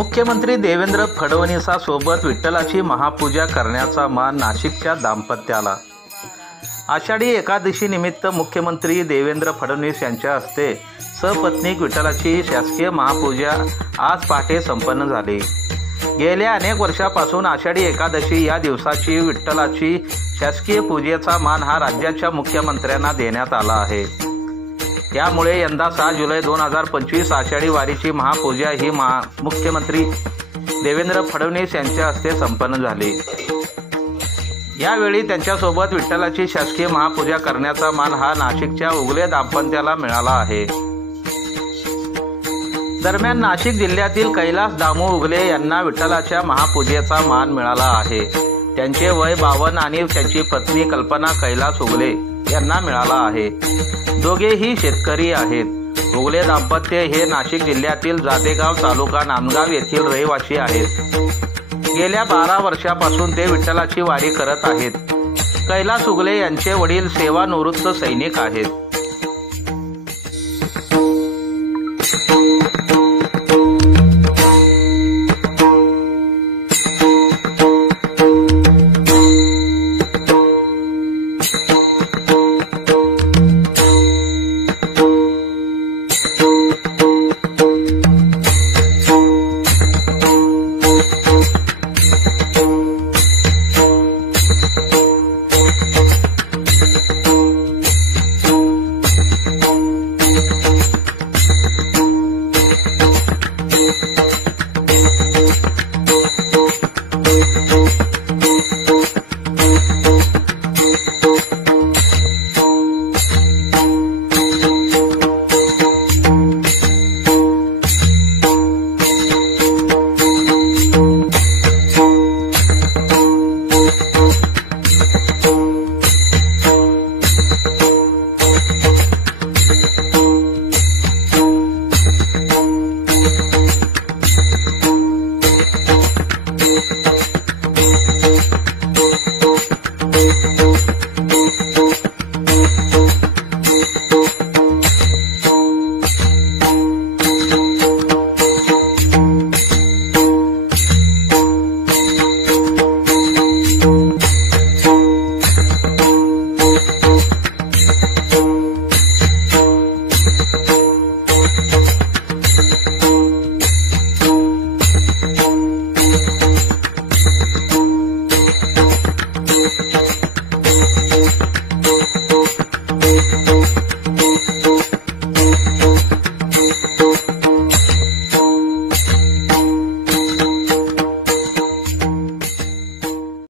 मुख्यमंत्री देवेंद्र फडणवीसांसोबत विठ्ठलाची महापूजा करण्याचा मान नाशिकच्या दाम्पत्याला। आषाढी एकादशी निमित्त मुख्यमंत्री देवेंद्र फडणवीस यांच्या हस्ते सपत्नीक विठ्ठलाची शासकीय महापूजा आज पहाटे संपन्न झाली। गेल्या अनेक वर्षापासून आषाढी एकादशी या दिवसाची विठ्ठलाची शासकीय पूजेचा मान हा राज्याच्या मुख्यमंत्र्यांना देण्यात आला आहे। त्यामुळे यंदा 6 जुलै 2025 आषाढी वारीची महापूजा ही मुख्यमंत्री देवेंद्र फडणवीस यांच्या हस्ते संपन्न झाली। यावेळी त्यांच्यासोबत विठ्ठलाची शासकीय महापूजा करण्याचा मान हा नाशिकच्या उगले दाम्पत्याला मिळाला आहे। दरम्यान नाशिक जिल्ह्यातील कैलास दामू उगले यांना विठ्ठलाच्या महापूजेचा मान मिळाला आहे। त्यांचे वय 52 आणि त्यांची पत्नी कल्पना कैलास उगले यांना मिळाला आहे। दोघेही शेतकरी आहेत। उगले दाम्पत्य हे नाशिक जिल्ह्यातील जातेगाव तालुका नांदगाव येथील रहिवासी आहेत। गेल्या 12 वर्षापासून ते विठ्ठलाची वारी करत आहेत। कैलास उगले यांचे वडील सेवानिवृत्त सैनिक आहेत।